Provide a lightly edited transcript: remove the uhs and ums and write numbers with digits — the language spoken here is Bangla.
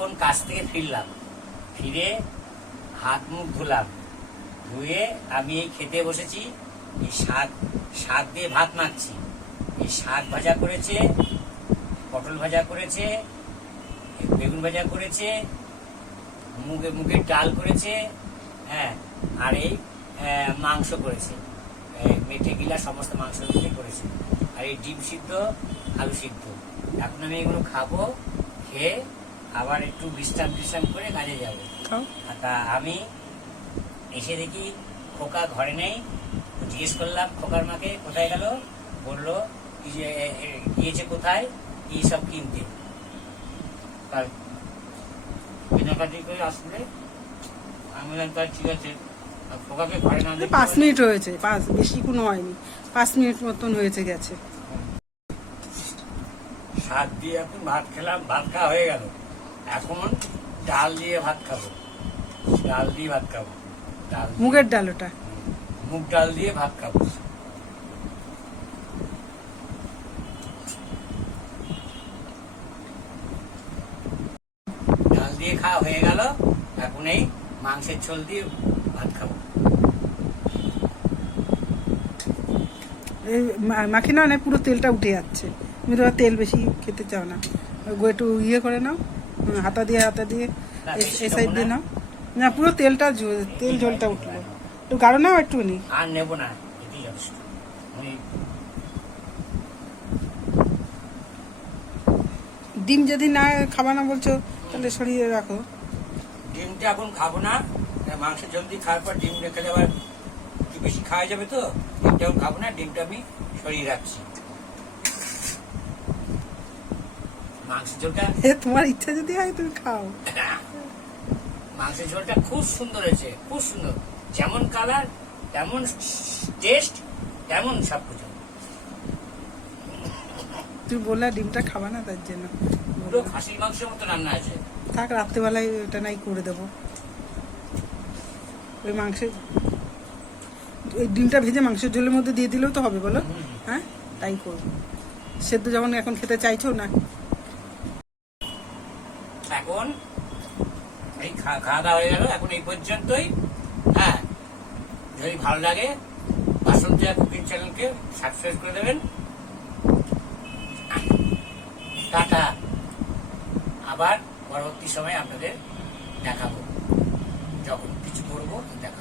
এখন কাজ থেকে ফিরলাম, ফিরে হাত মুখ ধুলাম, ধুয়ে আমি এই খেতে বসেছি। এই শাক দিয়ে ভাত মাখছি। এই শাক ভাজা করেছে, পটল ভাজা করেছে, বেগুন ভাজা করেছে, মুগের ডাল করেছে, হ্যাঁ, আর এই মাংস করেছে, মেটে গিলা সমস্ত মাংস করেছে, আর এই ডিম সিদ্ধ, আলু সিদ্ধ। এখন আমি এগুলো খাবো, খেয়ে আবার একটু বিশ্রাম করে কাজে যাবো। তা আমি এসে দেখি খোকা ঘরে নেই। জিজ্ঞেস করলাম খোকার মাকে কোথায় গেল, বললো গিয়েছে কোথায় এইসব কিনতে, কেনাকাটি করে আসলে। আমি বললাম তার ঠিক আছে, খোকাকে ঘরে না 5 মিনিট হয়েছে, বেশি কোনো হয়নি, 5 মিনিট মতন হয়েছে গেছে। শাক দিয়ে এখন ভাত খেলাম, ভাত খাওয়া হয়ে গেল। এখন ডাল দিয়ে ভাত খাবো, মুগের ডাল, ওটা মুগ ডাল দিয়ে ভাত খাবো। ডাল দিয়ে খাওয়া হয়ে গেল, এখন এই মাংসের ঝোল দিয়ে ভাত খাবো। মাখি না, পুরো তেলটা উঠে যাচ্ছে। তুমি তো তেল বেশি খেতে চাও না, একটু ইয়ে করে নাও, হাতা দিয়ে এই সাইড দিয়ে নাও। না, পুরো তেল ঝোলটা উঠলো, একটু গাঢ় নাও একটুখানি। আর নেবো না, এটাই যথেষ্ট। ডিম যদি না খাবা না বলছো, তাহলে সরিয়ে রাখো। ডিমটা এখন খাবো না, মাংস জলদি খাওয়ার পর ডিম রেখে আবার একটু বেশি খাওয়া যাবে, তো ডিমটা এখন খাবো না, ডিমটা আমি সরিয়ে রাখছি। মাংসের ঝোলটা তোমার ইচ্ছা যদি হয় তুমি খাও। মাংসের ঝোলটা খুব সুন্দর হয়েছে, খুব সুন্দর। যেমন কালার, তেমন টেস্ট, তেমন সবকিছু। তুমি বললা ডিমটা খাবা না, তার জন্য। পুরো খাসির মাংসের মতো রান্না আছে। থাক, রাত্রেবেলায় ওটা নাই করে দেবো। ওই মাংসের ওই ডিমটা ভেজে মাংসের ঝোলের মধ্যে দিয়ে দিলেও তো হবে, বলো? হ্যাঁ, তাই করবো। সেদ্ধ যেমন এখন খেতে চাইছো না। এখন এই খাওয়া দাওয়া হয়ে গেল, এখন এই পর্যন্তই। হ্যাঁ, যদি ভালো লাগে বাসন্তী কুকিং চ্যানেলকে সাবস্ক্রাইব করে দেবেন। টাটা। আবার পরবর্তী সময় আপনাদের দেখাবো, যখন কিছু করবো দেখাবো।